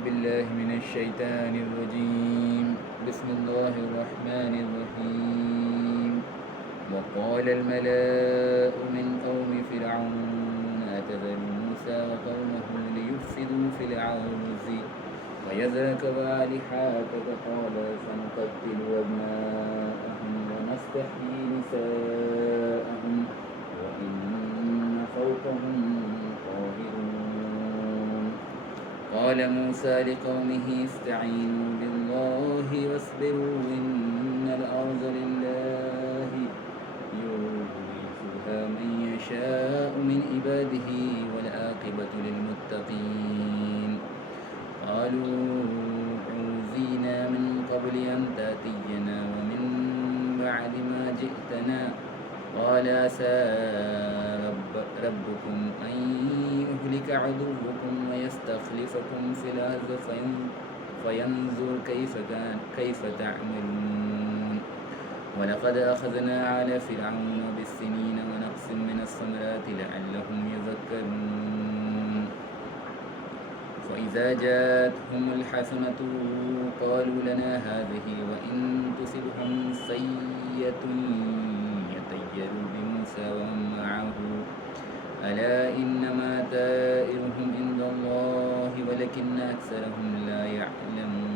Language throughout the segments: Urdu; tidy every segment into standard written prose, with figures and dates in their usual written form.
بالله من الشيطان الرجيم. بسم الله الرحمن الرحيم. وقال الملأ من قوم فرعون أتذر موسى وقومه ليفسدوا في الأرض ويذرك وآلهتك قال سنقتل أبناءهم ونستحيي نساءهم وإنا فوقهم قاهرون. قال موسى لقومه استعينوا بالله واصبروا إن الأرض لله يورثها من يشاء من عباده والعاقبة للمتقين. قالوا أوذينا من قبل أن تأتينا ومن بعد ما جئتنا. قال عسى ربكم أن يهلك عدوكم ويستخلفكم في الأرض فينظر كيف تعملون. ولقد أخذنا على فرعون بالسنين ونقص من الثمرات لعلهم يذكرون. فإذا جاءتهم الحسنة قالوا لنا هذه وإن تصبهم سيئة يطيروا بموسى ومن معه ألا إنما طائرهم عند الله ولكن أكثرهم لا يعلمون.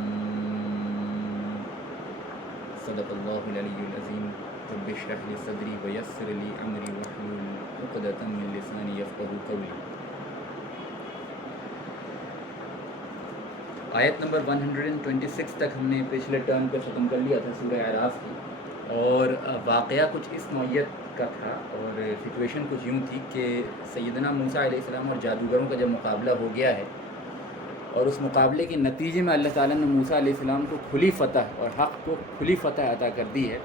صدق الله العلي العظيم. رب اشرح لي صدري ويسر لي أمري واحلل عقدة من لساني يفقهوا قولي. آیت نمبر 126 تک ہم نے پچھلے ٹرم پہ ختم کر لیا تھا سورہ اعراف کی، اور واقعہ کچھ اس نوعیت کا تھا اور سچویشن کچھ یوں تھی کہ سیدنا موسیٰ علیہ السلام اور جادوگروں کا جب مقابلہ ہو گیا ہے اور اس مقابلے کے نتیجے میں اللہ تعالیٰ نے موسیٰ علیہ السلام کو کھلی فتح اور حق کو کھلی فتح عطا کر دی ہے،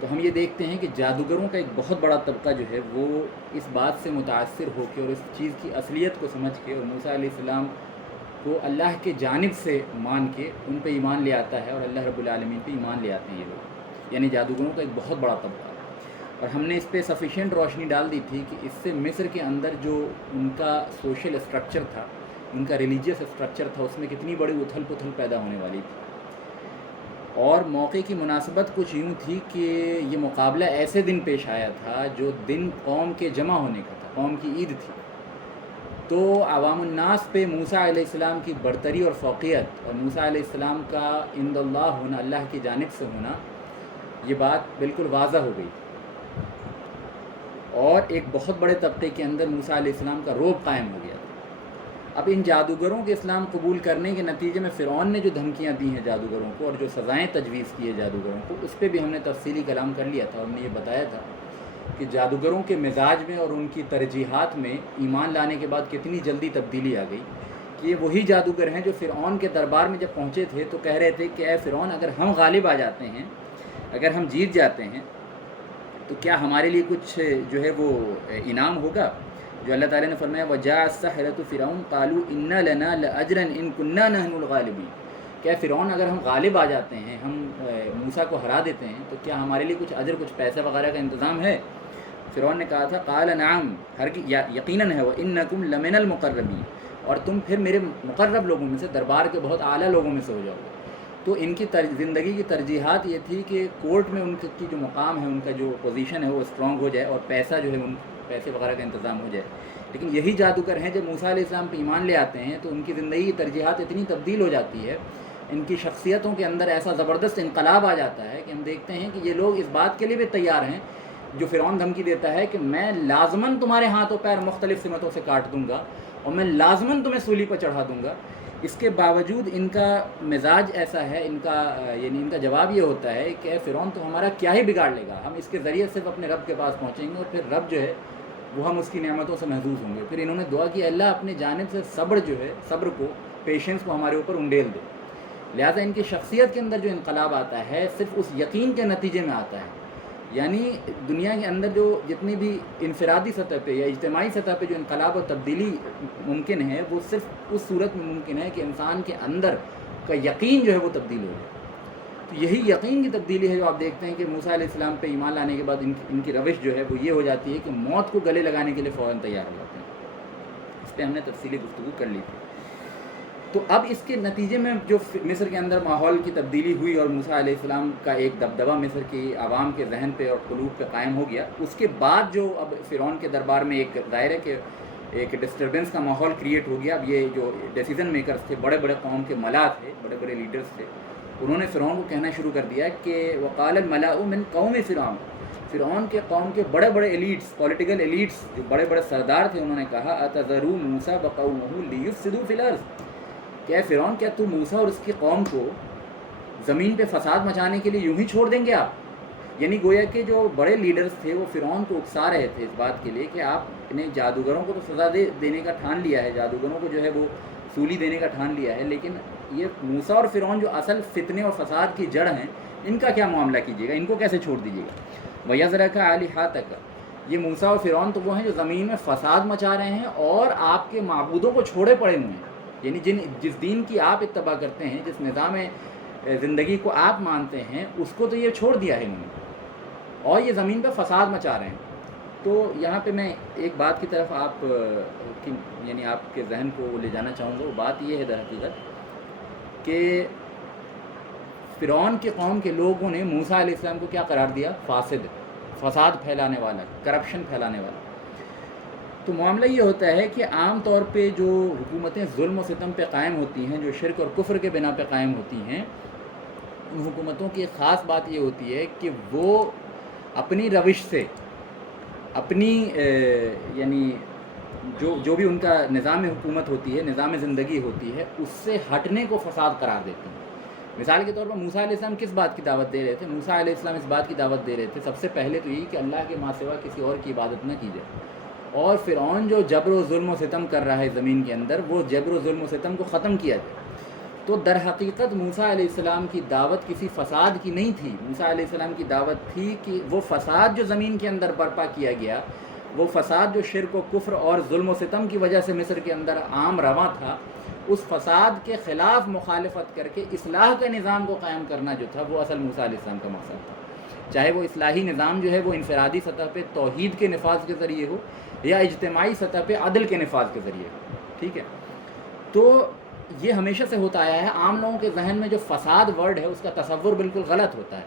تو ہم یہ دیکھتے ہیں کہ جادوگروں کا ایک بہت بڑا طبقہ جو ہے وہ اس بات سے متاثر ہو کے اور اس چیز کی اصلیت کو سمجھ کے اور موسیٰ علیہ السلام کو اللہ کے جانب سے مان کے ان پہ ایمان لے آتا ہے، اور اللہ رب العالمین پہ ایمان لے آتے ہیں یہ لوگ، یعنی جادوگروں کا ایک بہت بڑا طبقہ. اور ہم نے اس پہ سفیشینٹ روشنی ڈال دی تھی کہ اس سے مصر کے اندر جو ان کا سوشل اسٹرکچر تھا، ان کا ریلیجیس اسٹرکچر تھا، اس میں کتنی بڑی اتھل پتھل پیدا ہونے والی تھی. اور موقع کی مناسبت کچھ یوں تھی کہ یہ مقابلہ ایسے دن پیش آیا تھا جو دن قوم کے جمع ہونے کا تھا، قوم کی عید تھی. تو عوام الناس پہ موسیٰ علیہ السلام کی برتری اور فوقیت اور موسیٰ علیہ السلام کا عند اللہ ہونا، اللہ کی جانب سے ہونا، یہ بات بالکل واضح ہو گئی. اور ایک بہت بڑے طبقے کے اندر موسیٰ علیہ السلام کا رعب قائم ہو گیا تھا. اب ان جادوگروں کے اسلام قبول کرنے کے نتیجے میں فرعون نے جو دھمکیاں دی ہیں جادوگروں کو اور جو سزائیں تجویز کی ہے جادوگروں کو، اس پہ بھی ہم نے تفصیلی کلام کر لیا تھا. اور ہم نے یہ بتایا تھا کہ جادوگروں کے مزاج میں اور ان کی ترجیحات میں ایمان لانے کے بعد کتنی جلدی تبدیلی آ گئی کہ یہ وہی جادوگر ہیں جو فرعون کے دربار میں جب پہنچے تھے تو کہہ رہے تھے کہ اے فرعون، اگر ہم غالب آ جاتے ہیں، اگر ہم جیت جاتے ہیں تو کیا ہمارے لیے کچھ جو ہے وہ انعام ہوگا؟ جو اللہ تعالیٰ نے فرمایا وَجَاءَ السَّحَرَةُ فِرْعَوْنَ قَالُوا إِنَّ لَنَا لَأَجْرًا إِن كُنَّا نَحْنُ الْغَالِبِينَ. کیا فرعون، اگر ہم غالب آ جاتے ہیں، ہم موسیٰ کو ہرا دیتے ہیں، تو کیا ہمارے لیے کچھ اجر، کچھ پیسہ وغیرہ کا انتظام ہے؟ فرعون نے کہا تھا قال نعم، یقیناً ہے، وَإِنَّكُمْ لَمِنَ الْمُقَرَّبِينَ، اور تم پھر میرے مقرب لوگوں میں سے، دربار کے بہت اعلیٰ لوگوں میں سے ہو جاؤ گے. تو ان کی زندگی کی ترجیحات یہ تھی کہ کورٹ میں ان کی جو مقام ہے، ان کا جو پوزیشن ہے وہ اسٹرانگ ہو جائے اور پیسہ جو ہے ان پیسے وغیرہ کا انتظام ہو جائے. لیکن یہی جادوگر ہیں جب موسیٰ علیہ السلام پہ ایمان لے آتے ہیں تو ان کی زندگی کی ترجیحات اتنی تبدیل ہو جاتی ہے، ان کی شخصیتوں کے اندر ایسا زبردست انقلاب آ جاتا ہے کہ ہم دیکھتے ہیں کہ یہ لوگ اس بات کے لیے بھی تیار ہیں، جو فرعون دھمکی دیتا ہے کہ میں لازماً تمہارے ہاتھ و پیر مختلف سمتوں سے کاٹ دوں گا اور میں لازماً تمہیں سولی پر چڑھا دوں گا. اس کے باوجود ان کا مزاج ایسا ہے، ان کا جواب یہ ہوتا ہے کہ اے فرعون، تو ہمارا کیا ہی بگاڑ لے گا، ہم اس کے ذریعے صرف اپنے رب کے پاس پہنچیں گے اور پھر رب جو ہے وہ ہم اس کی نعمتوں سے محظوظ ہوں گے. پھر انہوں نے دعا کی اللہ اپنی جانب سے صبر جو ہے، صبر کو، پیشنس کو ہمارے اوپر انڈیل دے. لہٰذا ان کی شخصیت کے اندر جو انقلاب آتا ہے صرف اس یقین کے نتیجے میں آتا ہے. یعنی دنیا کے اندر جو جتنی بھی انفرادی سطح پہ یا اجتماعی سطح پہ جو انقلاب اور تبدیلی ممکن ہے، وہ صرف اس صورت میں ممکن ہے کہ انسان کے اندر کا یقین جو ہے وہ تبدیل ہو جائے. تو یہی یقین کی تبدیلی ہے جو آپ دیکھتے ہیں کہ موسیٰ علیہ السلام پہ ایمان لانے کے بعد ان کی روش جو ہے وہ یہ ہو جاتی ہے کہ موت کو گلے لگانے کے لیے فوراً تیار ہو جاتے ہیں. اس پہ ہم نے تفصیلی گفتگو کر لی تھی. تو اب اس کے نتیجے میں جو مصر کے اندر ماحول کی تبدیلی ہوئی اور موسیٰ علیہ السلام کا ایک دبدبہ مصر کی عوام کے ذہن پہ اور قلوب پہ قائم ہو گیا، اس کے بعد جو اب فرعون کے دربار میں ایک ظاہر ہے کہ ایک ڈسٹربنس کا ماحول کریٹ ہو گیا۔ اب یہ جو ڈیسیزن میکرز تھے، بڑے بڑے قوم کے ملا تھے، بڑے بڑے لیڈرز تھے، انہوں نے فرعون کو کہنا شروع کر دیا کہ وقال الملأ من قوم فرعون، فرعون کے قوم کے بڑے بڑے ایلیٹس، پولیٹیکل ایلیٹس، جو بڑے بڑے سردار تھے، انہوں نے کہا اتذر موسیٰ وقومہ لیفسدوا فی الارض، کیا فرعون کیا تو موسیٰ اور اس کی قوم کو زمین پہ فساد مچانے کے لیے یوں ہی چھوڑ دیں گے آپ؟ یعنی گویا کہ جو بڑے لیڈرز تھے وہ فرعون کو اکسا رہے تھے اس بات کے لیے کہ آپ نے جادوگروں کو تو سزا دینے کا ٹھان لیا ہے، جادوگروں کو جو ہے وہ سولی دینے کا ٹھان لیا ہے، لیکن یہ موسیٰ اور فرعون جو اصل فتنے اور فساد کی جڑ ہیں، ان کا کیا معاملہ کیجیے گا، ان کو کیسے چھوڑ دیجیے گا؟ وَيَذْرَكَ آلِهَتَكَ، یہ موسیٰ اور فرعون تو وہ ہیں جو زمین میں فساد مچا رہے ہیں اور آپ کے معبودوں کو چھوڑے پڑے ہوئے ہیں، یعنی جس دین کی آپ اتباع کرتے ہیں، جس نظام زندگی کو آپ مانتے ہیں، اس کو تو یہ چھوڑ دیا ہے انہوں نے، اور یہ زمین پہ فساد مچا رہے ہیں۔ تو یہاں پہ میں ایک بات کی طرف آپ یعنی آپ کے ذہن کو لے جانا چاہوں گا، وہ بات یہ ہے در حقیقت کہ فرعون کے قوم کے لوگوں نے موسیٰ علیہ السلام کو کیا قرار دیا؟ فاسد، فساد پھیلانے والا، کرپشن پھیلانے والا۔ تو معاملہ یہ ہوتا ہے کہ عام طور پہ جو حکومتیں ظلم و ستم پہ قائم ہوتی ہیں، جو شرک اور کفر کے بنا پہ قائم ہوتی ہیں، ان حکومتوں کی ایک خاص بات یہ ہوتی ہے کہ وہ اپنی روش سے، اپنی یعنی جو بھی ان کا نظام حکومت ہوتی ہے، نظام زندگی ہوتی ہے، اس سے ہٹنے کو فساد قرار دیتے ہیں۔ مثال کے طور پر موسیٰ علیہ السلام کس بات کی دعوت دے رہے تھے؟ موسیٰ علیہ السلام اس بات کی دعوت دے رہے تھے سب سے پہلے تو یہی کہ اللہ کے ماں سوا کسی اور کی عبادت نہ کی جائے، اور فرعون جو جبر و ظلم و ستم کر رہا ہے زمین کے اندر، وہ جبر و ظلم و ستم کو ختم کیا جائے۔ تو در حقیقت موسیٰ علیہ السلام کی دعوت کسی فساد کی نہیں تھی، موسیٰ علیہ السلام کی دعوت تھی کہ وہ فساد جو زمین کے اندر برپا کیا گیا، وہ فساد جو شرک و کفر اور ظلم و ستم کی وجہ سے مصر کے اندر عام رواں تھا، اس فساد کے خلاف مخالفت کر کے اصلاح کا نظام کو قائم کرنا جو تھا، وہ اصل موسیٰ علیہ السلام کا مقصد تھا، چاہے وہ اصلاحی نظام جو ہے وہ انفرادی سطح پہ توحید کے نفاذ کے ذریعے ہو یا اجتماعی سطح پہ عدل کے نفاذ کے ذریعے ہو، ٹھیک ہے۔ تو یہ ہمیشہ سے ہوتا آیا ہے، عام لوگوں کے ذہن میں جو فساد ورڈ ہے اس کا تصور بالکل غلط ہوتا ہے،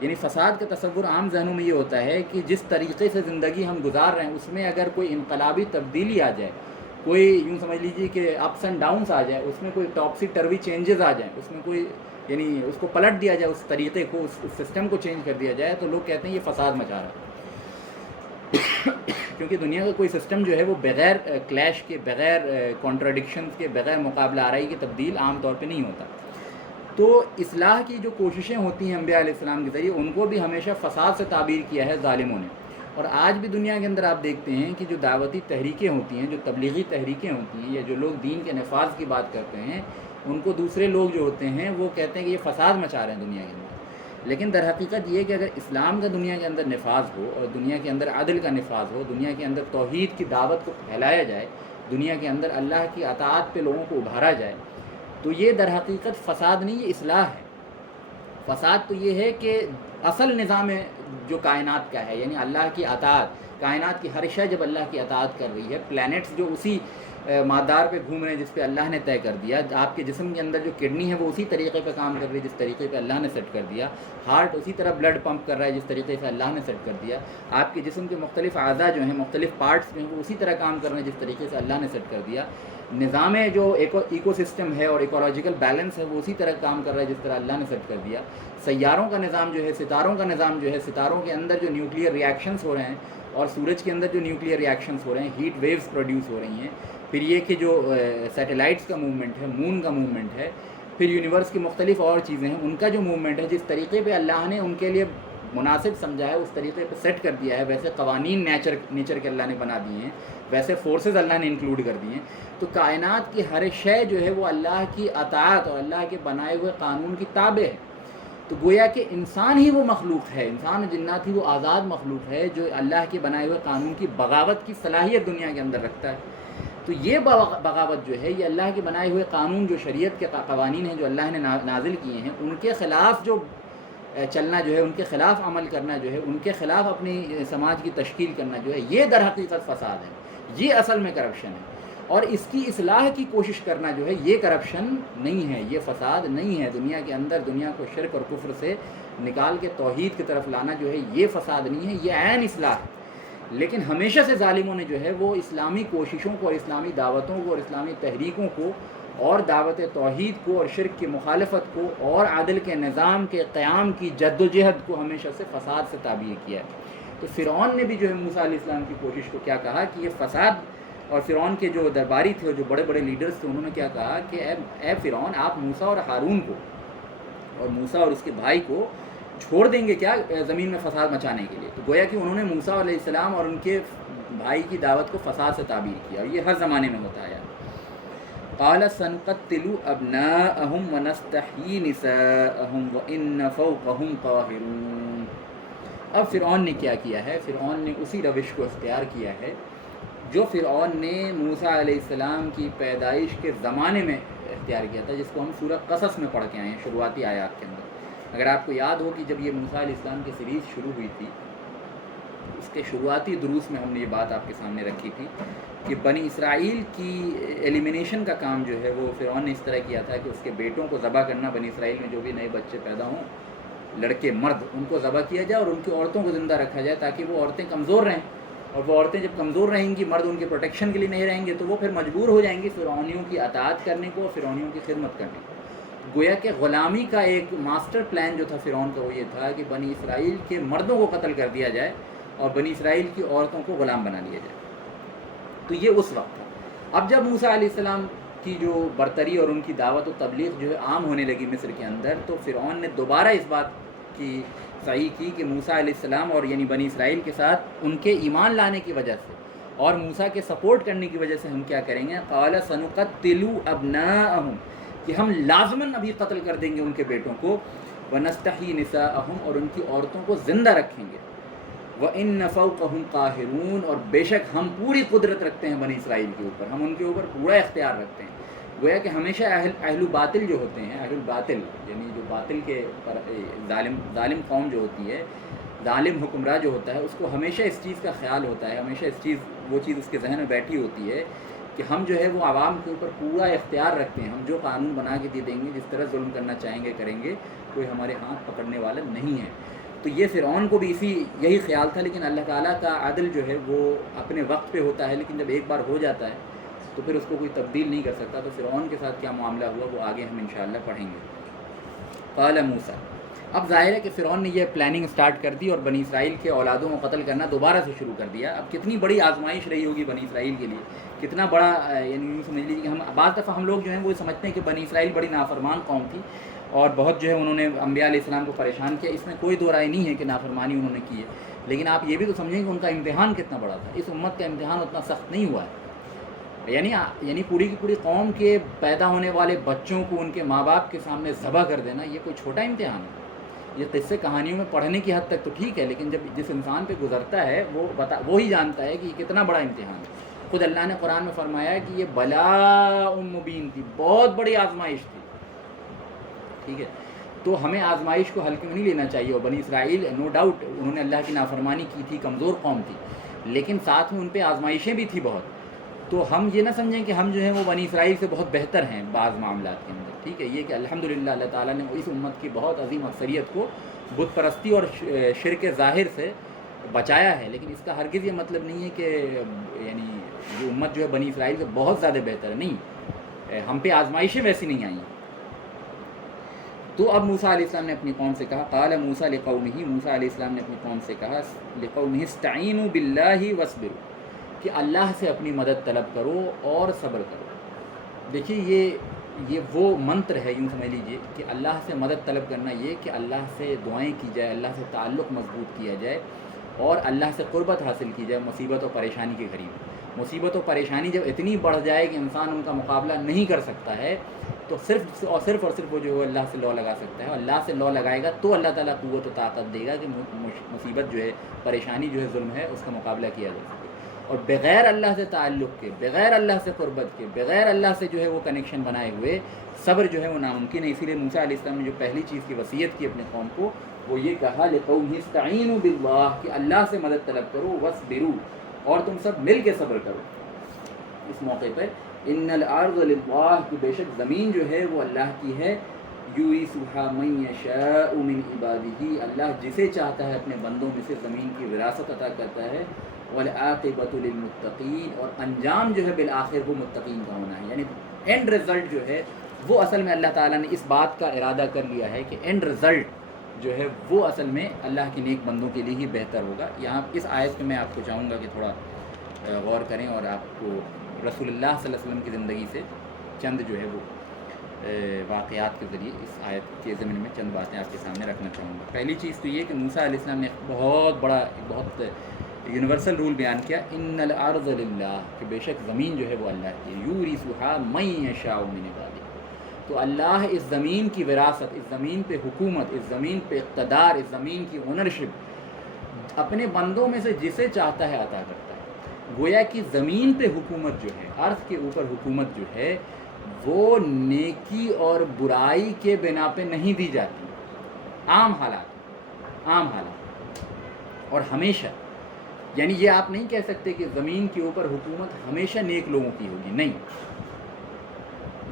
یعنی فساد کا تصور عام ذہنوں میں یہ ہوتا ہے کہ جس طریقے سے زندگی ہم گزار رہے ہیں اس میں اگر کوئی انقلابی تبدیلی آ جائے، کوئی یوں سمجھ لیجیے کہ اپس اینڈ ڈاؤنس آ جائے، اس میں کوئی ٹاپسی ٹروی چینجز آ جائیں، اس میں کوئی یعنی اس کو پلٹ دیا جائے، اس طریقے کو، اس سسٹم کو چینج کر دیا جائے، تو لوگ کہتے ہیں یہ فساد مچا رہا ہے۔ کیونکہ دنیا کا کوئی سسٹم جو ہے وہ بغیر کلیش کے، بغیر کانٹراڈکشنز کے، بغیر مقابلہ آرائی کے تبدیل عام طور پہ نہیں ہوتا۔ تو اصلاح کی جو کوششیں ہوتی ہیں انبیاء علیہ السلام کے ذریعے، ان کو بھی ہمیشہ فساد سے تعبیر کیا ہے ظالموں نے۔ اور آج بھی دنیا کے اندر آپ دیکھتے ہیں کہ جو دعوتی تحریکیں ہوتی ہیں، جو تبلیغی تحریکیں ہوتی ہیں، یا جو لوگ دین کے نفاذ کی بات کرتے ہیں، ان کو دوسرے لوگ جو ہوتے ہیں وہ کہتے ہیں کہ یہ فساد مچا رہے ہیں دنیا کے اندر۔ لیکن در حقیقت یہ کہ اگر اسلام کا دنیا کے اندر نفاذ ہو، اور دنیا کے اندر عدل کا نفاذ ہو، دنیا کے اندر توحید کی دعوت کو پھیلایا جائے، دنیا کے اندر اللہ کی اطاعت پہ لوگوں کو ابھارا جائے، تو یہ در حقیقت فساد نہیں، یہ اصلاح ہے۔ فساد تو یہ ہے کہ اصل نظام جو کائنات کا ہے، یعنی اللہ کی اطاعت، کائنات کی ہر شے جب اللہ کی اطاعت کر رہی ہے، پلانٹس جو اسی مادار پہ گھوم رہے ہیں جس پہ اللہ نے طے کر دیا، آپ کے جسم کے اندر جو کڈنی ہے وہ اسی طریقے پہ کام کر رہی ہے جس طریقے پہ اللہ نے سیٹ کر دیا، ہارٹ اسی طرح بلڈ پمپ کر رہا ہے جس طریقے سے اللہ نے سیٹ کر دیا، آپ کے جسم کے مختلف اعضاء جو ہیں، مختلف پارٹس جو ہیں وہ اسی طرح کام کر رہے ہیں جس طریقے سے اللہ نے سیٹ کر دیا، نظام جو ایکو سسٹم ہے اور ایکولوجیکل بیلنس ہے وہ اسی طرح کام کر رہا ہے جس طرح اللہ نے سیٹ کر دیا، سیاروں کا نظام جو ہے، ستاروں کا نظام جو ہے، ستاروں کے اندر جو نیوکلیئر ریاکشنز ہو رہے ہیں اور سورج کے اندر جو نیوکلیئر ریاکشنز ہو رہے ہیں، ہیٹ ویوز پروڈیوس ہو رہی ہیں، پھر یہ کہ جو سیٹلائٹس کا موومنٹ ہے، مون کا موومنٹ ہے، پھر یونیورس کی مختلف اور چیزیں ہیں، ان کا جو موومنٹ ہے، جس طریقے پہ اللہ نے ان کے لیے مناسب سمجھا ہے اس طریقے پہ سیٹ کر دیا ہے، ویسے قوانین نیچر کے اللہ نے بنا دیے ہیں، ویسے فورسز اللہ نے انکلوڈ کر دیے ہیں، تو کائنات کی ہر شے جو ہے وہ اللہ کی اطاعت اور اللہ کے بنائے ہوئے قانون کی تابع ہے۔ تو گویا کہ انسان ہی وہ مخلوق ہے، انسان و جنات ہی وہ آزاد مخلوق ہے جو اللہ کے بنائے ہوئے قانون کی بغاوت کی صلاحیت دنیا کے اندر رکھتا ہے۔ تو یہ بغاوت جو ہے، یہ اللہ کے بنائے ہوئے قانون، جو شریعت کے قوانین ہیں جو اللہ نے نازل کیے ہیں، ان کے خلاف جو چلنا جو ہے، ان کے خلاف عمل کرنا جو ہے، ان کے خلاف اپنی سماج کی تشکیل کرنا جو ہے، یہ در حقیقت فساد ہے، یہ اصل میں کرپشن ہے۔ اور اس کی اصلاح کی کوشش کرنا جو ہے یہ کرپشن نہیں ہے، یہ فساد نہیں ہے دنیا کے اندر، دنیا کو شرک اور کفر سے نکال کے توحید کی طرف لانا جو ہے یہ فساد نہیں ہے، یہ عین اصلاح ہے۔ لیکن ہمیشہ سے ظالموں نے جو ہے وہ اسلامی کوششوں کو اور اسلامی دعوتوں کو اور اسلامی تحریکوں کو اور دعوت توحید کو اور شرک کی مخالفت کو اور عدل کے نظام کے قیام کی جد و جہد کو ہمیشہ سے فساد سے تعبیر کیا ہے۔ تو فرعون نے بھی جو ہے موسیٰ علیہ السلام کی کوشش کو کیا کہا کہ یہ فساد، اور فرعون کے جو درباری تھے اور جو بڑے بڑے لیڈرز تھے انہوں نے کیا کہا کہ اے فرعون، آپ موسیٰ اور ہارون کو اور موسیٰ اور اس کے بھائی کو چھوڑ دیں گے کیا زمین میں فساد مچانے کے لیے؟ تو گویا کہ انہوں نے موسیٰ علیہ السلام اور ان کے بھائی کی دعوت کو فساد سے تعبیر کیا، اور یہ ہر زمانے میں ہوتا ہے۔ قال سنقتل ابناءهم ونستحيي نساءهم وإن فوقهم قاهرون۔ اب فرعون نے کیا کیا ہے؟ فرعون نے اسی روش کو اختیار کیا ہے جو فرعون نے موسیٰ علیہ السلام کی پیدائش کے زمانے میں اختیار کیا تھا، جس کو ہم سورہ قصص میں پڑھ کے آئے ہیں شروعاتی آیات کے اندر۔ اگر آپ کو یاد ہو کہ جب یہ موسیٰ علیہ السلام کی سیریز شروع ہوئی تھی، اس کے شروعاتی دروس میں ہم نے یہ بات آپ کے سامنے رکھی تھی کہ بنی اسرائیل کی ایلیمینیشن کا کام جو ہے وہ فرعون نے اس طرح کیا تھا کہ اس کے بیٹوں کو ذبح کرنا، بنی اسرائیل میں جو بھی نئے بچے پیدا ہوں لڑکے مرد، ان کو ذبح کیا جائے اور ان کی عورتوں کو زندہ رکھا جائے تاکہ وہ عورتیں کمزور رہیں، اور وہ عورتیں جب کمزور رہیں گی، مرد ان کے پروٹیکشن کے لیے نہیں رہیں گے، تو وہ پھر مجبور ہو جائیں گی فرعونیوں کی اطاعت کرنے کو اور فرعونیوں کی خدمت کرنے کو۔ گویا کہ غلامی کا ایک ماسٹر پلان جو تھا فرعون کا وہ یہ تھا کہ بنی اسرائیل کے مردوں کو قتل کر دیا جائے اور بنی اسرائیل کی عورتوں کو غلام بنا لیا جائے۔ تو یہ اس وقت تھا۔ اب جب موسیٰ علیہ السلام کی جو برتری اور ان کی دعوت و تبلیغ جو ہے عام ہونے لگی مصر کے اندر، تو فرعون نے دوبارہ اس بات کی صحیح کی کہ موسیٰ علیہ السلام اور یعنی بنی اسرائیل کے ساتھ ان کے ایمان لانے کی وجہ سے اور موسیٰ کے سپورٹ کرنے کی وجہ سے ہم کیا کریں گے؟ قال سنقتل ابناءهم، کہ ہم لازماً ابھی قتل کر دیں گے ان کے بیٹوں کو، ونستحیی نساءهم، اور ان کی عورتوں کو زندہ رکھیں گے، وَإِنَّ فَوْقَهُمْ قَاهِرُونَ، اور بے شک ہم پوری قدرت رکھتے ہیں بنی اسرائیل کے اوپر، ہم ان کے اوپر پورا اختیار رکھتے ہیں۔ گویا کہ ہمیشہ اہل باطل جو ہوتے ہیں، اہل باطل یعنی جو باطل کے ظالم قوم جو ہوتی ہے، ظالم حکمراں جو ہوتا ہے، اس کو ہمیشہ اس چیز کا خیال ہوتا ہے، ہمیشہ وہ چیز اس کے ذہن میں بیٹھی ہوتی ہے کہ ہم جو ہے وہ عوام کے اوپر پورا اختیار رکھتے ہیں، ہم جو قانون بنا کے دیں گے، جس طرح ظلم کرنا چاہیں گے کریں گے، کوئی ہمارے ہاتھ پکڑنے والا نہیں ہے۔ تو یہ فرعون کو بھی یہی خیال تھا، لیکن اللہ تعالیٰ کا عدل جو ہے وہ اپنے وقت پہ ہوتا ہے، لیکن جب ایک بار ہو جاتا ہے تو پھر اس کو کوئی تبدیل نہیں کر سکتا۔ تو فرعون کے ساتھ کیا معاملہ ہوا وہ آگے ہم انشاءاللہ پڑھیں گے۔ قال موسیٰ، اب ظاہر ہے کہ فرعون نے یہ پلاننگ سٹارٹ کر دی اور بنی اسرائیل کے اولادوں کو قتل کرنا دوبارہ سے شروع کر دیا۔ اب کتنی بڑی آزمائش رہی ہوگی بنی اسرائیل کے لیے، کتنا بڑا، یعنی سمجھ لیجیے کہ ہم بعض دفعہ ہم لوگ جو ہیں وہ سمجھتے ہیں کہ بنی اسرائیل بڑی نافرمان قوم تھی اور بہت جو ہے انہوں نے انبیاء علیہ السلام کو پریشان کیا، اس میں کوئی دو رائے نہیں ہے کہ نافرمانی انہوں نے کی ہے، لیکن آپ یہ بھی تو سمجھیں کہ ان کا امتحان کتنا بڑا تھا۔ اس امت کا امتحان اتنا سخت نہیں ہوا ہے، یعنی پوری کی پوری قوم کے پیدا ہونے والے بچوں کو ان کے ماں باپ کے سامنے ذبح کر دینا، یہ کوئی چھوٹا امتحان ہے۔ یہ قصے کہانیوں میں پڑھنے کی حد تک تو ٹھیک ہے، لیکن جب جس انسان پہ گزرتا ہے وہی جانتا ہے کہ یہ کتنا بڑا امتحان ہے۔ خود اللہ نے قرآن میں فرمایا ہے کہ یہ بلاء مبین تھی، بہت بڑی آزمائش تھی، ٹھیک ہے۔ تو ہمیں آزمائش کو ہلکے میں نہیں لینا چاہیے، اور بنی اسرائیل نو ڈاؤٹ انہوں نے اللہ کی نافرمانی کی تھی، کمزور قوم تھی، لیکن ساتھ میں ان پہ آزمائشیں بھی تھی بہت۔ تو ہم یہ نہ سمجھیں کہ ہم جو ہیں وہ بنی اسرائیل سے بہت بہتر ہیں بعض معاملات کے اندر، ٹھیک ہے۔ یہ کہ الحمدللہ اللہ تعالیٰ نے اس امت کی بہت عظیم اکثریت کو بت پرستی اور شرک ظاہر سے بچایا ہے، لیکن اس کا ہرگز یہ مطلب نہیں ہے کہ یعنی یہ امت جو ہے بنی اسرائیل سے بہت زیادہ بہتر ہے، نہیں، ہم پہ آزمائشیں ویسی نہیں آئیں۔ تو اب موسیٰ علیہ السلام نے اپنی قوم سے کہا، قال موسیٰ لقومہ، موسیٰ علیہ السلام نے اپنی قوم سے کہا، لقومہ استعینوا باللہ واصبروا، کہ اللہ سے اپنی مدد طلب کرو اور صبر کرو۔ دیکھیے یہ وہ منتر ہے، یوں سمجھ لیجئے کہ اللہ سے مدد طلب کرنا یہ کہ اللہ سے دعائیں کی جائے، اللہ سے تعلق مضبوط کیا جائے اور اللہ سے قربت حاصل کی جائے مصیبت و پریشانی کے قریب۔ مصیبت و پریشانی جب اتنی بڑھ جائے کہ انسان ان کا مقابلہ نہیں کر سکتا ہے، تو صرف وہ جو ہے اللہ سے لو لگا سکتا ہے، اور اللہ سے لو لگائے گا تو اللہ تعالیٰ قوت و طاقت دے گا کہ مصیبت جو ہے، پریشانی جو ہے، ظلم ہے، اس کا مقابلہ کیا جا سکے۔ اور بغیر اللہ سے تعلق کے، بغیر اللہ سے قربت کے، بغیر اللہ سے جو ہے وہ کنیکشن بنائے ہوئے صبر جو ہے وہ ناممکن ہے۔ اسی لیے موسیٰ علیہ السلام نے جو پہلی چیز کی وصیت کی اپنے قوم کو وہ یہ کہا، لِقَوْمِهِ اسْتَعِینُوا بِاللَّهِ، کہ اللہ سے مدد طلب کرو، وَاصْبِرُوا، اور تم سب مل کے صبر کرو۔ اس موقع پر ان الارض للہ کہ بے شک زمین جو ہے وہ اللہ کی ہے، یورثھا من یشاء من عبادہ اللہ جسے چاہتا ہے اپنے بندوں میں سے زمین کی وراثت عطا کرتا ہے، والعاقبۃ للمتقین اور انجام جو ہے بالآخر وہ متقین کا ہونا ہے، یعنی اینڈ رزلٹ جو ہے وہ اصل میں اللہ تعالیٰ نے اس بات کا ارادہ کر لیا ہے کہ اینڈ رزلٹ جو ہے وہ اصل میں اللہ کے نیک بندوں کے لیے ہی بہتر ہوگا۔ یہاں اس آیت پہ میں آپ کو چاہوں گا کہ تھوڑا غور کریں اور آپ کو رسول اللہ صلی اللہ علیہ وسلم کی زندگی سے چند جو ہے وہ واقعات کے ذریعے اس آیت کے ضمن میں چند باتیں آپ کے سامنے رکھنا چاہوں گا۔ پہلی چیز تو یہ کہ موسیٰ علیہ السلام نے بہت بڑا بہت یونیورسل رول بیان کیا، ان الارض للہ کہ بے شک زمین جو ہے وہ اللہ کی، یورثھا من یشاء من عبادہ، تو اللہ اس زمین کی وراثت، اس زمین پہ حکومت، اس زمین پہ اقتدار، اس زمین کی اونرشپ اپنے بندوں میں سے جسے چاہتا ہے عطا کرتا ہے۔ گویا کہ زمین پہ حکومت جو ہے، ارض کے اوپر حکومت جو ہے وہ نیکی اور برائی کے بنا پہ نہیں دی جاتی، عام حالات اور ہمیشہ، یعنی یہ آپ نہیں کہہ سکتے کہ زمین کے اوپر حکومت ہمیشہ نیک لوگوں کی ہوگی، نہیں،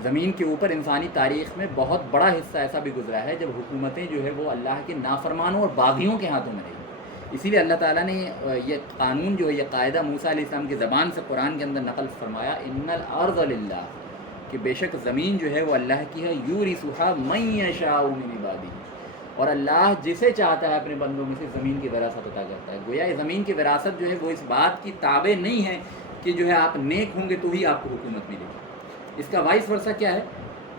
زمین کے اوپر انسانی تاریخ میں بہت بڑا حصہ ایسا بھی گزرا ہے جب حکومتیں جو ہے وہ اللہ کے نافرمانوں اور باغیوں کے ہاتھوں میں رہی۔ اسی لیے اللہ تعالیٰ نے یہ قانون جو ہے، یہ قاعدہ موسیٰ علیہ السلام کی زبان سے قرآن کے اندر نقل فرمایا، ان الارض للہ کہ بے شک زمین جو ہے وہ اللہ کی ہے، یورثھا من یشاء من عبادہ اور اللہ جسے چاہتا ہے اپنے بندوں میں سے زمین کی وراثت عطا کرتا ہے۔ گویا یہ زمین کی وراثت جو ہے وہ اس بات کی تابع نہیں ہے کہ جو ہے آپ نیک ہوں گے تو ہی آپ کو حکومت ملے گی۔ اس کا وائس ورثہ کیا ہے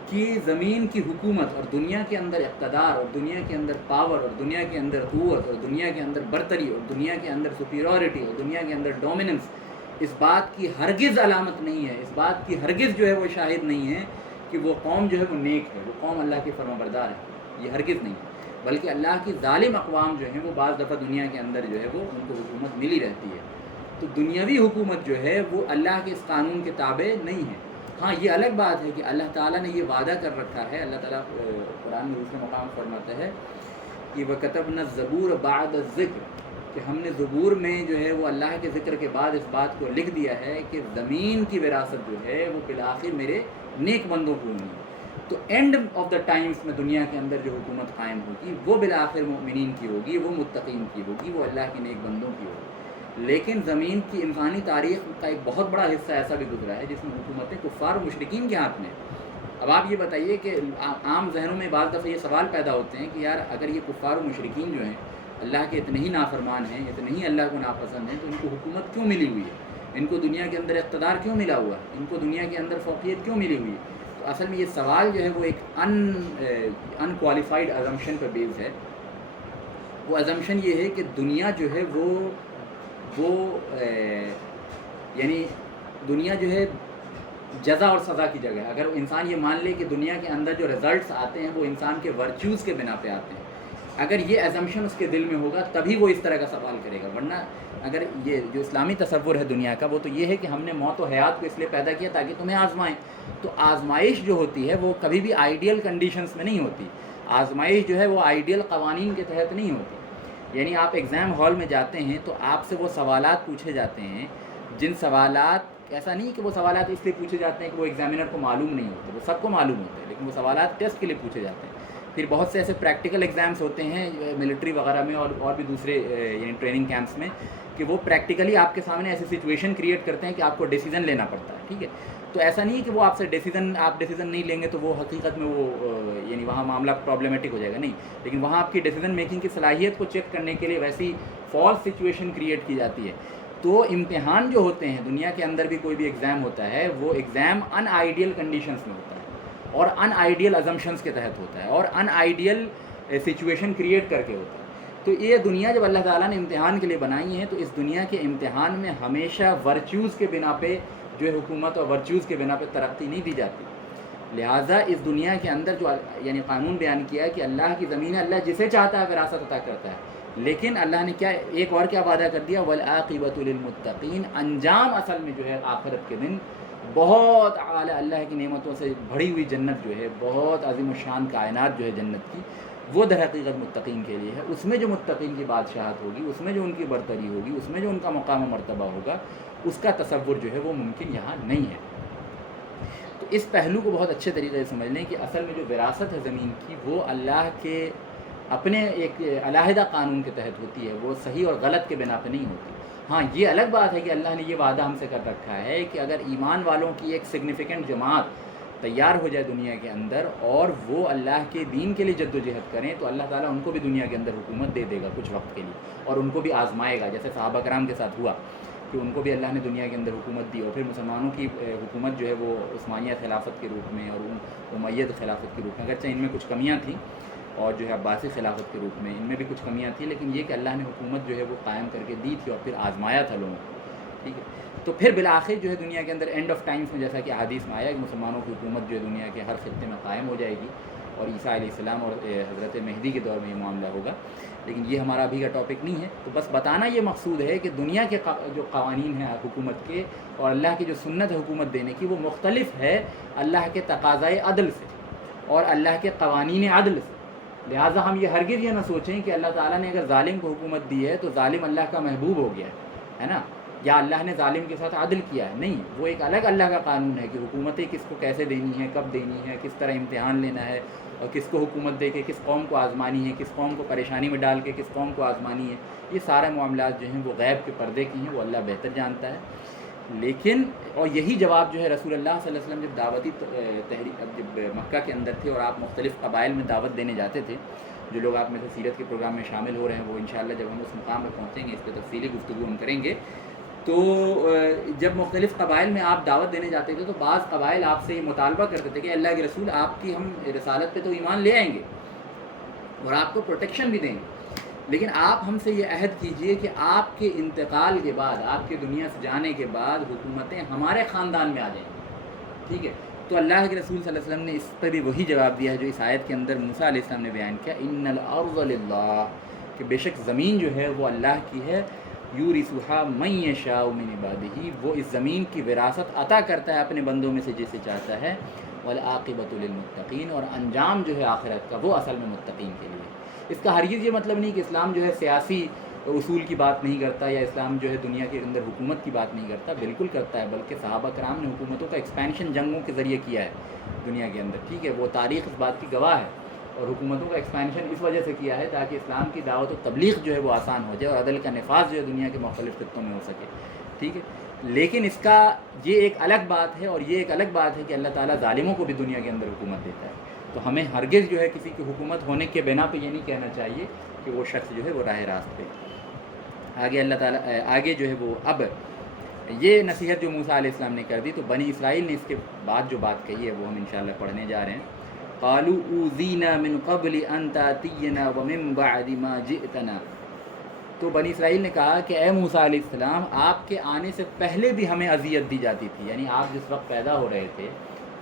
کہ زمین کی حکومت اور دنیا کے اندر اقتدار اور دنیا کے اندر پاور اور دنیا کے اندر قوت اور دنیا کے اندر برتری اور دنیا کے اندر سپیریورٹی اور دنیا کے اندر ڈومیننس اس بات کی ہرگز علامت نہیں ہے، اس بات کی ہرگز جو ہے وہ شاہد نہیں ہے کہ وہ قوم جو ہے وہ نیک ہے، وہ قوم اللہ کی فرمانبردار ہے، یہ ہرگز نہیں ہے، بلکہ اللہ کی ظالم اقوام جو ہیں وہ بعض دفعہ دنیا کے اندر جو ہے وہ ان کو حکومت ملی رہتی ہے۔ تو دنیاوی حکومت جو ہے وہ اللہ کے اس قانون کے تابع نہیں ہے۔ ہاں یہ الگ بات ہے کہ اللہ تعالیٰ نے یہ وعدہ کر رکھا ہے، اللہ تعالیٰ قرآن میں دوسرے مقام فرماتا ہے کہ وَكَتَبْنَا الزَّبُورَ بَعْدَ الذِّكْرِ کہ ہم نے زبور میں جو ہے وہ اللہ کے ذکر کے بعد اس بات کو لکھ دیا ہے کہ زمین کی وراثت جو ہے وہ بالآخر میرے نیک بندوں کو ہونی ہے۔ تو اینڈ آف دا ٹائمز میں دنیا کے اندر جو حکومت قائم ہوگی وہ بالآخر مؤمنین کی ہوگی، وہ متقین کی ہوگی، وہ اللہ کے نیک بندوں کی ہوگی۔ لیکن زمین کی انسانی تاریخ کا ایک بہت بڑا حصہ ایسا بھی گزرا ہے جس میں حکومتیں کفار و مشرکین کے ہاتھ میں۔ اب آپ یہ بتائیے کہ عام ذہنوں میں بعض دفعہ یہ سوال پیدا ہوتے ہیں کہ یار اگر یہ کفار و مشرکین جو ہیں اللہ کے اتنے ہی نافرمان ہیں، اتنے ہی اللہ کو ناپسند ہیں، تو ان کو حکومت کیوں ملی ہوئی ہے؟ ان کو دنیا کے اندر اقتدار کیوں ملا ہوا ہے؟ ان کو دنیا کے اندر فوقیت کیوں ملی ہوئی ہے؟ تو اصل میں یہ سوال جو ہے وہ ایک ان کوالیفائڈ ازمپشن پر بیس ہے۔ وہ ازمپشن یہ ہے کہ دنیا جو ہے وہ یعنی دنیا جو ہے جزا اور سزا کی جگہ ہے۔ اگر انسان یہ مان لے کہ دنیا کے اندر جو رزلٹس آتے ہیں وہ انسان کے ورچوز کے بنا پہ آتے ہیں، اگر یہ ایزمپشن اس کے دل میں ہوگا تبھی وہ اس طرح کا سوال کرے گا، ورنہ اگر یہ جو اسلامی تصور ہے دنیا کا وہ تو یہ ہے کہ ہم نے موت و حیات کو اس لیے پیدا کیا تاکہ تمہیں آزمائیں۔ تو آزمائش جو ہوتی ہے وہ کبھی بھی آئیڈیل کنڈیشنز میں نہیں ہوتی، آزمائش جو ہے وہ آئیڈیل قوانین کے تحت نہیں ہوتی۔ یعنی آپ ایگزام ہال میں جاتے ہیں تو آپ سے وہ سوالات پوچھے جاتے ہیں جن سوالات ایسا نہیں کہ وہ سوالات اس لیے پوچھے جاتے ہیں کہ وہ ایگزامینر کو معلوم نہیں ہوتے، وہ سب کو معلوم ہوتے ہیں، لیکن وہ سوالات ٹیسٹ کے لیے پوچھے جاتے ہیں۔ پھر بہت سے ایسے پریکٹیکل ایگزامس ہوتے ہیں ملٹری وغیرہ میں اور بھی دوسرے یعنی ٹریننگ کیمپس میں کہ وہ پریکٹیکلی آپ کے سامنے ایسی سچویشن کریٹ کرتے ہیں کہ آپ کو ڈیسیزن لینا پڑتا ہے، ٹھیک ہے؟ تو ایسا نہیں ہے کہ وہ آپ سے آپ ڈیسیزن نہیں لیں گے تو وہ حقیقت میں وہ یعنی وہاں معاملہ پرابلمٹک ہو جائے گا، نہیں، لیکن وہاں آپ کی ڈیسیزن میکنگ کی صلاحیت کو چیک کرنے کے لیے ویسی فالس سچویشن کریٹ کی جاتی ہے۔ تو امتحان جو ہوتے ہیں دنیا کے اندر بھی کوئی بھی ایگزام ہوتا ہے وہ ایگزام ان آئیڈیل کنڈیشنز میں ہوتا ہے اور ان آئیڈیل ازمپشنز کے تحت ہوتا ہے اور ان آئیڈیل سچویشن کریٹ کر کے ہوتا ہے۔ تو یہ دنیا جب اللہ تعالیٰ نے امتحان کے لیے بنائی ہے تو اس دنیا کے امتحان میں ہمیشہ ورچوز کے بنا پہ جو حکومت اور ورچوز کے بنا پہ ترقی نہیں دی جاتی۔ لہٰذا اس دنیا کے اندر جو یعنی قانون بیان کیا ہے کہ اللہ کی زمین اللہ جسے چاہتا ہے وراثت عطا کرتا ہے، لیکن اللہ نے کیا ایک اور کیا وعدہ کر دیا، والعاقبۃ للمتقین، انجام اصل میں جو ہے آخرت کے دن بہت اعلیٰ اللہ کی نعمتوں سے بھری ہوئی جنت جو ہے، بہت عظیم الشان کائنات جو ہے جنت کی، وہ در حقیقت متقین کے لیے ہے۔ اس میں جو متقین کی بادشاہت ہوگی، اس میں جو ان کی برتری ہوگی، اس میں جو ان کا مقام و مرتبہ ہوگا، اس کا تصور جو ہے وہ ممکن یہاں نہیں ہے۔ تو اس پہلو کو بہت اچھے طریقے سے سمجھ لیں کہ اصل میں جو وراثت ہے زمین کی، وہ اللہ کے اپنے ایک علیحدہ قانون کے تحت ہوتی ہے، وہ صحیح اور غلط کے بنا پہ نہیں ہوتی۔ ہاں یہ الگ بات ہے کہ اللہ نے یہ وعدہ ہم سے کر رکھا ہے کہ اگر ایمان والوں کی ایک سگنیفیکنٹ جماعت تیار ہو جائے دنیا کے اندر اور وہ اللہ کے دین کے لیے جد و جہد کریں، تو اللہ تعالیٰ ان کو بھی دنیا کے اندر حکومت دے دے گا کچھ وقت کے لیے، اور ان کو بھی آزمائے گا، جیسے صحابہ کرام کے ساتھ ہوا کہ ان کو بھی اللہ نے دنیا کے اندر حکومت دی، اور پھر مسلمانوں کی حکومت جو ہے وہ عثمانیہ خلافت کے روپ میں اور امید خلافت کے روپ میں، اگرچہ ان میں کچھ کمیاں تھیں، اور جو ہے عباسی خلافت کے روپ میں ان میں بھی کچھ کمیاں تھیں، لیکن یہ کہ اللہ نے حکومت جو ہے وہ قائم کر کے دی تھی اور پھر آزمایا تھا لوگوں کو، ٹھیک ہے۔ تو پھر بالآخر جو ہے دنیا کے اندر اینڈ آف ٹائمز میں، جیسا کہ حدیث میں آیا کہ مسلمانوں کی حکومت جو ہے دنیا کے ہر خطے میں قائم ہو جائے گی، اور عیسیٰ علیہ السلام اور حضرت مہدی کے دور میں یہ معاملہ ہوگا، لیکن یہ ہمارا ابھی کا ٹاپک نہیں ہے۔ تو بس بتانا یہ مقصود ہے کہ دنیا کے جو قوانین ہیں حکومت کے اور اللہ کی جو سنت ہے حکومت دینے کی، وہ مختلف ہے اللہ کے تقاضائے عدل سے اور اللہ کے قوانین عدل سے۔ لہٰذا ہم یہ ہرگز یہ نہ سوچیں کہ اللہ تعالیٰ نے اگر ظالم کو حکومت دی ہے تو ظالم اللہ کا محبوب ہو گیا ہے نا، یا اللہ نے ظالم کے ساتھ عدل کیا ہے، نہیں، وہ ایک الگ اللہ کا قانون ہے کہ حکومتیں کس کو کیسے دینی ہے، کب دینی ہے، کس طرح امتحان لینا ہے، اور کس کو حکومت دے کے کس قوم کو آزمانی ہے، کس قوم کو پریشانی میں ڈال کے کس قوم کو آزمانی ہے، یہ سارے معاملات جو ہیں وہ غیب کے پردے کی ہیں، وہ اللہ بہتر جانتا ہے۔ لیکن اور یہی جواب جو ہے رسول اللہ صلی اللہ علیہ وسلم جب دعوتی تحریک جب مکہ کے اندر تھے اور آپ مختلف قبائل میں دعوت دینے جاتے تھے، جو لوگ آپ میں سے سیرت کے پروگرام میں شامل ہو رہے ہیں وہ انشاءاللہ جب ہم اس مقام میں پہنچیں گے اس پہ تفصیلی گفتگو ہم کریں گے۔ تو جب مختلف قبائل میں آپ دعوت دینے جاتے تھے تو بعض قبائل آپ سے یہ مطالبہ کرتے تھے کہ اللہ کے رسول آپ کی ہم رسالت پہ تو ایمان لے آئیں گے اور آپ کو پروٹیکشن بھی دیں گے، لیکن آپ ہم سے یہ عہد کیجئے کہ آپ کے انتقال کے بعد، آپ کے دنیا سے جانے کے بعد حکومتیں ہمارے خاندان میں آ جائیں گی، ٹھیک ہے۔ تو اللہ کے رسول صلی اللہ علیہ وسلم نے اس پہ بھی وہی جواب دیا ہے جو اس آیت کے اندر موسیٰ علیہ السلام نے بیان کیا، ان الارض للہ، کہ بے شک زمین جو ہے وہ اللہ کی ہے، یورثھا من یشاء من عبادہ، وہ اس زمین کی وراثت عطا کرتا ہے اپنے بندوں میں سے جسے چاہتا ہے، والعاقبۃ للمتقین، اور انجام جو ہے آخرت کا وہ اصل میں متقین کے لیے۔ اس کا ہرگز یہ مطلب نہیں کہ اسلام جو ہے سیاسی اصول کی بات نہیں کرتا یا اسلام جو ہے دنیا کے اندر حکومت کی بات نہیں کرتا، بالکل کرتا ہے، بلکہ صحابہ کرام نے حکومتوں کا ایکسپینشن جنگوں کے ذریعے کیا ہے دنیا کے اندر، ٹھیک ہے، وہ تاریخ اس بات کی گواہ ہے، اور حکومتوں کا ایکسپینشن اس وجہ سے کیا ہے تاکہ اسلام کی دعوت و تبلیغ جو ہے وہ آسان ہو جائے اور عدل کا نفاذ جو ہے دنیا کے مختلف خطوں میں ہو سکے، ٹھیک ہے۔ لیکن اس کا یہ ایک الگ بات ہے، اور یہ ایک الگ بات ہے کہ اللہ تعالیٰ ظالموں کو بھی دنیا کے اندر حکومت دیتا ہے، تو ہمیں ہرگز جو ہے کسی کی حکومت ہونے کے بنا پہ یہ نہیں کہنا چاہیے کہ وہ شخص جو ہے وہ راہ راست پہ۔ آگے اللہ تعالیٰ آگے جو ہے وہ اب یہ نصیحت جو موسیٰ علیہ السلام نے کر دی، تو بنی اسرائیل نے اس کے بعد جو بات کہی ہے وہ ہم انشاءاللہ پڑھنے جا رہے ہیں۔ قالوا اوذینا من قبل ان تأتینا ومن بعد ما جئتنا، تو بنی اسرائیل نے کہا کہ اے موسیٰ علیہ السلام، آپ کے آنے سے پہلے بھی ہمیں اذیت دی جاتی تھی، یعنی آپ جس وقت پیدا ہو رہے تھے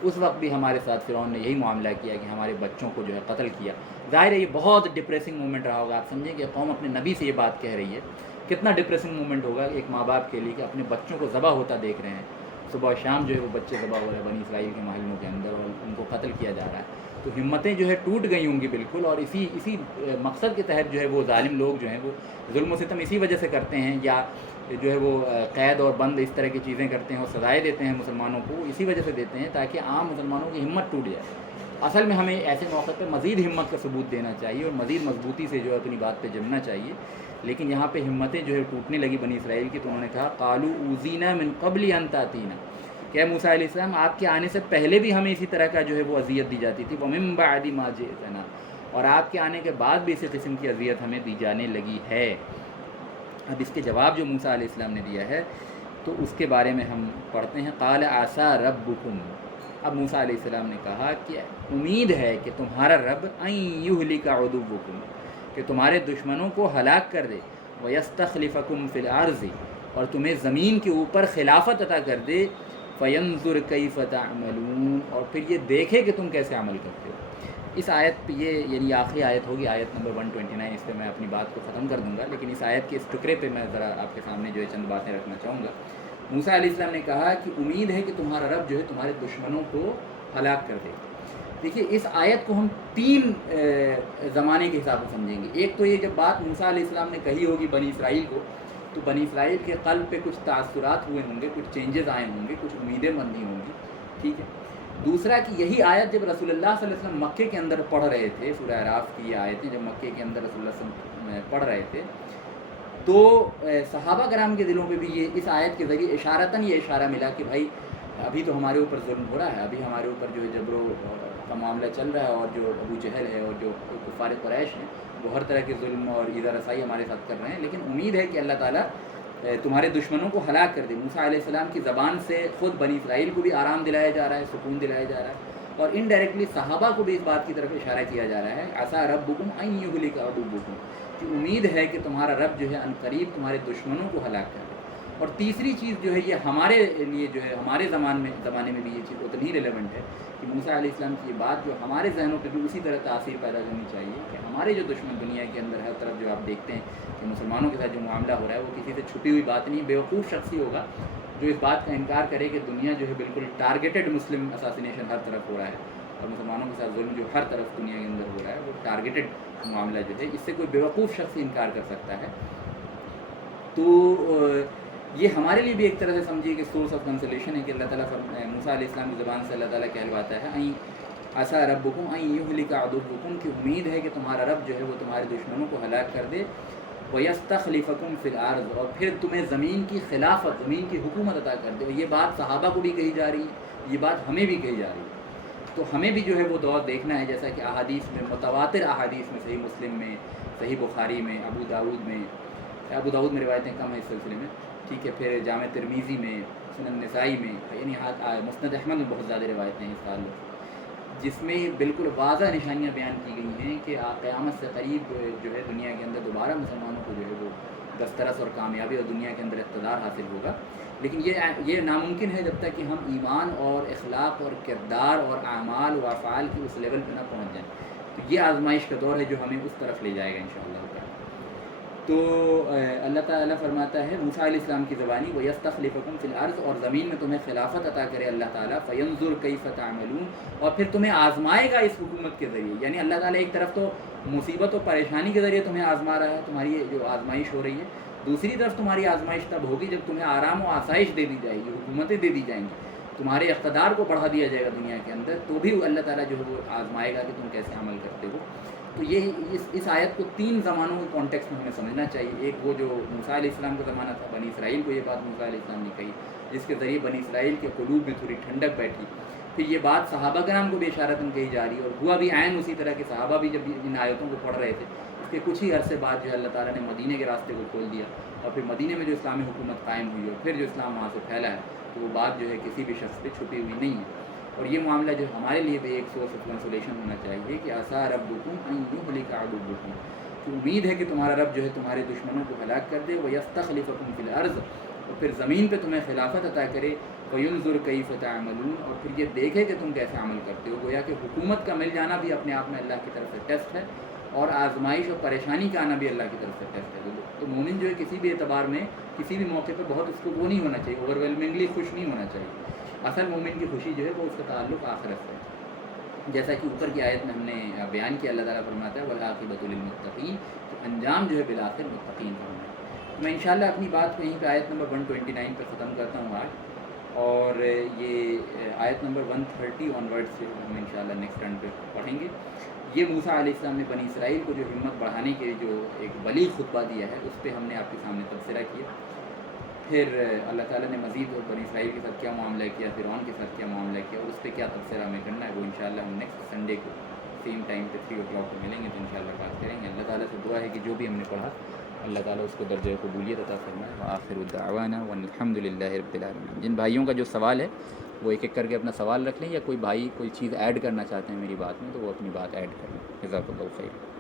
اس وقت بھی ہمارے ساتھ فرعون نے یہی معاملہ کیا کہ ہمارے بچوں کو جو ہے قتل کیا۔ ظاہر ہے یہ بہت ڈپریسنگ مومنٹ رہا ہوگا، آپ سمجھیں کہ قوم اپنے نبی سے یہ بات کہہ رہی ہے، کتنا ڈپریسنگ مومنٹ ہوگا ایک ماں باپ کے لیے کہ اپنے بچوں کو ذبح ہوتا دیکھ رہے ہیں، صبح و شام جو ہے وہ بچے ذبح ہو رہے ہیں بنی اسرائیل کے محلوں کے اندر، اور ان کو قتل کیا جا رہا ہے، تو ہمتیں جو ہے ٹوٹ گئی ہوں گی بالکل، اور اسی مقصد کے تحت جو ہے وہ ظالم لوگ جو ہیں وہ ظلم و ستم اسی وجہ سے کرتے ہیں، یا جو ہے وہ قید اور بند اس طرح کی چیزیں کرتے ہیں اور سزائیں دیتے ہیں مسلمانوں کو، اسی وجہ سے دیتے ہیں تاکہ عام مسلمانوں کی ہمت ٹوٹ جائے۔ اصل میں ہمیں ایسے موقع پہ مزید ہمت کا ثبوت دینا چاہیے اور مزید مضبوطی سے جو ہے اپنی بات پہ جمنا چاہیے، لیکن یہاں پہ ہمتیں جو ہے ٹوٹنے لگی بنی اسرائیل کی، تو انہوں نے کہا قالوا اوذینا من قبل ان تأتینا، کہ موسیٰ علیہ السلام آپ کے آنے سے پہلے بھی ہمیں اسی طرح کا جو ہے وہ اذیت دی جاتی تھی، ومن بعد ما جئتنا، اور آپ کے آنے کے بعد بھی اسی قسم کی اذیت ہمیں دی جانے لگی ہے۔ اب اس کے جواب جو موسیٰ علیہ السلام نے دیا ہے تو اس کے بارے میں ہم پڑھتے ہیں۔ قال عسیٰ ربکم، اب موسیٰ علیہ السلام نے کہا کہ امید ہے کہ تمہارا رب ان یہلک عدوکم، کہ تمہارے دشمنوں کو ہلاک کر دے، ویستخلفکم فی الارض، اور تمہیں زمین کے اوپر خلافت عطا کر دے، فینظر کیف تعملون، اور پھر یہ دیکھے کہ تم کیسے عمل کرتے ہو۔ اس آیت پہ یہ یعنی آخری آیت ہوگی، آیت نمبر 129، اس پہ میں اپنی بات کو ختم کر دوں گا، لیکن اس آیت کے اس ٹکڑے پہ میں ذرا آپ کے سامنے جو ہے چند باتیں رکھنا چاہوں گا۔ موسیٰ علیہ السلام نے کہا کہ امید ہے کہ تمہارا رب جو ہے تمہارے دشمنوں کو ہلاک کر دے. دیکھیے اس آیت کو ہم 3 زمانے کے حساب سے سمجھیں گے. ایک تو یہ جب بات موسیٰ علیہ السلام نے کہی ہوگی بنی اسرائیل کو تو بنی اسرائیل کے قلب پہ کچھ تاثرات ہوئے ہوں گے, کچھ چینجز آئے ہوں گے, کچھ امیدیں بندھی ہوں گی, ٹھیک ہے. دوسرا کہ یہی آیت جب رسول اللہ صلی اللہ علیہ وسلم مکے کے اندر پڑھ رہے تھے, سورہ اعراف کی یہ آیتیں جب مکے کے اندر رسول اللہ صلی اللہ علیہ وسلم پڑھ رہے تھے تو صحابہ کرام کے دلوں پہ بھی یہ اس آیت کے ذریعے اشارتاً یہ اشارہ ملا کہ بھائی ابھی تو ہمارے اوپر ظلم ہو رہا ہے, ابھی ہمارے اوپر جو ہے جبر کا معاملہ چل رہا ہے, اور جو ابو جہل ہے اور جو کفار قریش ہیں وہ ہر طرح کے ظلم اور ایذا رسائی ہمارے ساتھ کر رہے ہیں, لیکن امید ہے کہ اللہ تعالیٰ تمہارے دشمنوں کو ہلاک کر دے. موسیٰ علیہ السلام کی زبان سے خود بنی اسرائیل کو بھی آرام دلایا جا رہا ہے, سکون دلایا جا رہا ہے, اور انڈائریکٹلی صحابہ کو بھی اس بات کی طرف اشارہ کیا جا رہا ہے عسیٰ ربکم ان یہلک عدوکم, کہ امید ہے کہ تمہارا رب جو ہے عنقریب تمہارے دشمنوں کو ہلاک کر دے. اور تیسری چیز جو ہے یہ ہمارے لیے جو ہے ہمارے زمانے میں بھی یہ چیز اتنی ریلیونٹ ہے کہ موسیٰ علیہ السلام کی یہ بات جو ہمارے ذہنوں پہ بھی اسی طرح تاثیر پیدا کرنی چاہیے کہ ہمارے جو دشمن دنیا کے اندر ہر طرف جو آپ دیکھتے ہیں کہ مسلمانوں کے ساتھ جو معاملہ ہو رہا ہے وہ کسی سے چھپی ہوئی بات نہیں. بیوقوف شخص ہی ہوگا جو اس بات کا انکار کرے کہ دنیا جو ہے بالکل ٹارگیٹڈ مسلم اساسینیشن ہر طرف ہو رہا ہے, اور مسلمانوں کے ساتھ ظلم جو ہر طرف دنیا کے اندر ہو رہا ہے وہ ٹارگیٹڈ معاملہ جو ہے, اس سے کوئی بیوقوف شخص ہی انکار کر سکتا ہے. تو یہ ہمارے لیے بھی ایک طرح سے سمجھیے کہ سورس آف کنسولیشن ہے کہ اللہ تعالیٰ موسیٰ علیہ السلام کی زبان سے اللہ تعالیٰ کہلواتا ہے عسیٰ ربکم ان یہلک عدوکم, کی امید ہے کہ تمہارا رب جو ہے وہ تمہارے دشمنوں کو ہلاک کر دے, وَيَسْتَخْلِفَكُمْ فِي الْأَرْضِ, اور پھر تمہیں زمین کی خلافت, زمین کی حکومت عطا کر دے. اور یہ بات صحابہ کو بھی کہی جا رہی ہے, یہ بات ہمیں بھی کہی جا رہی ہے. تو ہمیں بھی جو ہے وہ دور دیکھنا ہے جیسا کہ احادیث میں, متواتر احادیث میں, صحیح مسلم میں, صحیح بخاری میں, ابو داؤد میں روایتیں کم ہیں اس سلسلے میں, ٹھیک ہے, پھر جامع ترمذی میں, سنن نسائی میں, یعنی مسند احمد میں بہت زیادہ روایتیں ہیں اس تعلق, جس میں بالکل واضح نشانیاں بیان کی گئی ہیں کہ قیامت سے قریب جو ہے دنیا کے اندر دوبارہ مسلمانوں کو جو ہے وہ دسترس اور کامیابی اور دنیا کے اندر اقتدار حاصل ہوگا. لیکن یہ ناممکن ہے جب تک کہ ہم ایمان اور اخلاق اور کردار اور اعمال و افعال کی اس لیول پہ نہ پہنچ جائیں. تو یہ آزمائش کا دور ہے جو ہمیں اس طرف لے جائے گا انشاءاللہ. تو اللہ تعالیٰ فرماتا ہے موسیٰ علیہ السلام کی زبانی وَيَسْتَخْلِفَكُمْ فِي الْأَرْضِ, اور زمین میں تمہیں خلافت عطا کرے اللہ تعالیٰ, فَيَنْظُرْ كَيْفَ تَعْمَلُونَ, اور پھر تمہیں آزمائے گا اس حکومت کے ذریعے. یعنی اللہ تعالیٰ ایک طرف تو مصیبت و پریشانی کے ذریعے تمہیں آزما رہا ہے, تمہاری یہ جو آزمائش ہو رہی ہے, دوسری طرف تمہاری آزمائش تب ہوگی جب تمہیں آرام و آسائش دے دی جائے گی, حکومتیں دے دی جائیں گی, تمہارے اقتدار کو بڑھا دیا جائے گا دنیا کے اندر, تو بھی اللہ تعالیٰ جو ہے وہ آزمائے گا کہ تم کیسے عمل کرتے ہو. تو یہ اس آیت کو 3 زمانوں کے کانٹیکس میں ہمیں سمجھنا چاہیے. ایک وہ جو موسیٰ علیہ السلام کا زمانہ تھا, بنی اسرائیل کو یہ بات موسیٰ علیہ السلام نے کہی, جس کے ذریعے بنی اسرائیل کے قلوب میں تھوڑی ٹھنڈک بیٹھی. پھر یہ بات صحابہ کرام کو بھی اشارتاً کہی جا رہی ہے, اور ہوا بھی عین اسی طرح کے صحابہ بھی جب ان آیتوں کو پڑھ رہے تھے اس کے کچھ ہی عرصے بعد جو ہے اللہ تعالیٰ نے مدینے کے راستے کو کھول دیا, اور پھر مدینے میں جو اسلامی حکومت قائم ہوئی اور پھر جو اسلام وہاں سے پھیلا ہے, تو وہ بات جو ہے کسی بھی شخص پہ چھپی ہوئی نہیں ہے. اور یہ معاملہ جو ہمارے لیے بھی ایک سورس آف کنسولیشن ہونا چاہیے کہ عسیٰ ربکم ان یہلک عدوکم, کہ امید ہے کہ تمہارا رب جو ہے تمہارے دشمنوں کو ہلاک کر دے, وَيَسْتَخْلِفَكُمْ فِي الْأَرْضِ, اور پھر زمین پہ تمہیں خلافت عطا کرے, وَيُنْظُرْ كَيْفَ تَعْمَلُونَ, اور پھر یہ دیکھے کہ تم کیسے عمل کرتے ہو. گویا کہ حکومت کا مل جانا بھی اپنے آپ میں اللہ کی طرف سے ٹیسٹ ہے, اور آزمائش اور پریشانی کا آنا بھی اللہ کی طرف سے ٹیسٹ ہے. تو مومن جو ہے کسی بھی اعتبار میں کسی بھی موقع پہ بہت اس کو وہ نہیں ہونا چاہیے, اوور ویلمنگلی خوش نہیں ہونا چاہیے. اصل مومن کی خوشی جو ہے وہ اس کا تعلق آخرت سے, جیسا کہ اوپر کی آیت میں ہم نے بیان کیا. اللہ تعالیٰ فرماتا ہے وَالْعَاقِبَةُ لِلْمُتَّقِينَ, تو انجام جو ہے بالآخر متقین کا ہونا ہے. میں انشاءاللہ اپنی بات کو یہیں پہ آیت نمبر 129 پہ ختم کرتا ہوں آج, اور یہ آیت نمبر 130 آن ورڈ سے ہم انشاءاللہ نیکسٹ ٹرن پہ پڑھیں گے. یہ موسیٰ علیہ السلام نے بنی اسرائیل کو جو ہمت بڑھانے کے جو ایک بلیغ خطبہ دیا ہے اس پہ ہم نے آپ کے سامنے تبصرہ کیا. پھر اللہ تعالیٰ نے مزید بنی اسرائیل کے ساتھ کیا معاملہ کیا, فرعون کے ساتھ کیا معاملہ کیا, اور اس پہ کیا تبصرہ ہمیں کرنا ہے, وہ انشاءاللہ ہم نیکسٹ سنڈے کو سیم ٹائم پہ 3 o'clock کو ملیں گے تو انشاءاللہ بات کریں گے. اللہ تعالیٰ سے دعا ہے کہ جو بھی ہم نے پڑھا اللہ تعالیٰ اس کو درجہ قبولیت عطا فرمائے. وآخر دعوانا والحمد للہ رب العالمین. جن بھائیوں کا جو سوال ہے وہ ایک ایک کر کے اپنا سوال رکھ لیں, یا کوئی بھائی کوئی چیز ایڈ کرنا چاہتے ہیں میری بات میں تو وہ اپنی بات ایڈ کر لیں. جزاک اللہ خیر.